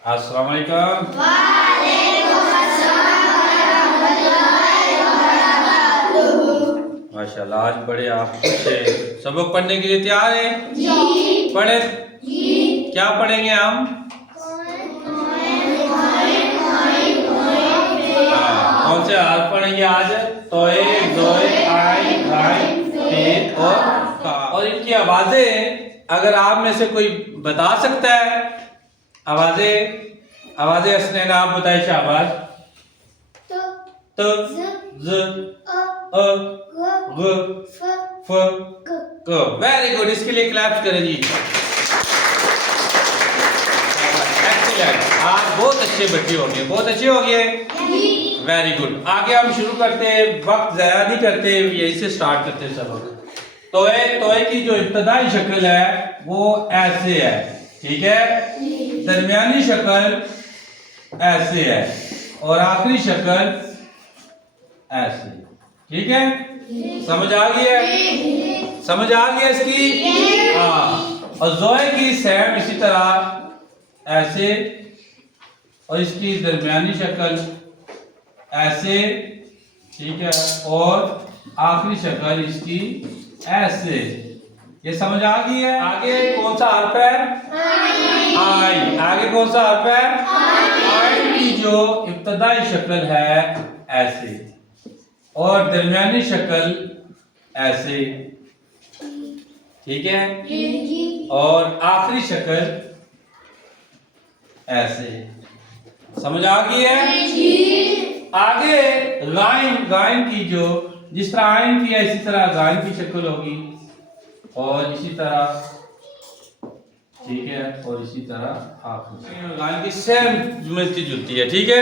अस्सलाम वालेकुम। माशाल्लाह, आज बड़े आप अच्छे सबक पढ़ने के लिए तैयार हैं? जी। पढ़े? जी। क्या पढ़ेंगे हम? कौन से हाल पढ़ेंगे आज? तोए, जोए, आई, गाय, पे और का। और इनकी आवाजें अगर आप में से कोई बता सकता है, आवाजें हसनैन आप बताइए शाबाश। त, ज, अ, ग, फ, क। वेरी गुड, इसके लिए क्लैप्स करें जी। एक्सीलेंट, आप बहुत अच्छे बच्चे हो गए, बहुत अच्छे हो गए। वेरी गुड, आगे हम शुरू करते हैं, वक्त ज़ाया नहीं करते, यहीं से स्टार्ट करते हैं सबक। तोए की जो इब्तदाई शक्ल है वो ऐसे है, ठीक है। दरमियानी शक्ल ऐसे है और आखिरी शक्ल ऐसे, ठीक है। समझ आ गई है? समझ आ गई इसकी? हाँ। और जोए की सेम इसी तरह ऐसे और इसकी दरमियानी शक्ल ऐसे, ठीक है, और आखिरी शक्ल इसकी ऐसे। ये समझ आ गई है? आगे कौन सा हर्फ है? आई। आगे कौन सा हर्फ है? आई की जो इब्तदाई शक्ल है ऐसे और दरमियानी शक्ल ऐसे, ठीक है, और आखिरी शक्ल ऐसे। समझ आ गई है? आगे गाइन की जो जिस तरह आइन की है इसी तरह गाइन की शक्ल होगी और इसी तरह, ठीक है, और इसी तरह आखिरी गाइन की सेम मिलती जुलती है, ठीक है।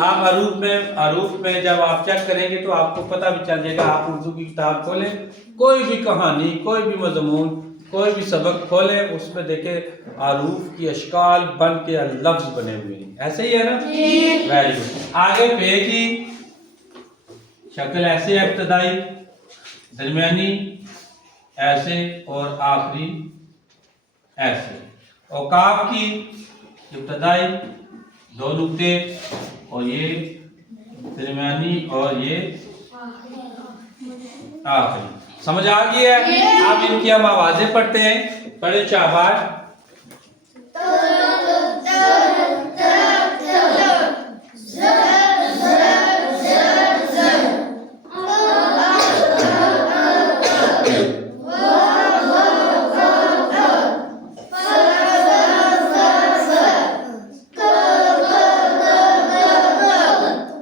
आप अरूफ में जब आप चेक करेंगे तो आपको पता भी चल जाएगा। आप उर्दू की किताब खोलें, कोई भी कहानी, कोई भी मजमून, कोई भी सबक खोले, उसमें देखे आरूफ की अशकाल बन के लफ्ज बने हुए हैं, ऐसे ही है ना? Very good. आगे पे की शक्ल ऐसे है, इब्तदाई, दरमियानी ऐसे और आखिरी ऐसे। और काफ की इब्तदाई दो नुक्ते और ये दरमियानी और ये आखिरी। समझ आ गई है? अब इनकी हम आवाजें पढ़ते हैं, पढ़े शाबाश।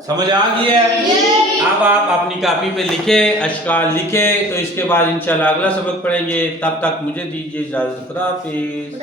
समझ आ गई है? अब आप अपनी कॉपी पे लिखे, अशकाल लिखे, तो इसके बाद इंशाल्लाह अगला सबक पढ़ेंगे। तब तक मुझे दीजिए इजाजत। खुदा हाफिज।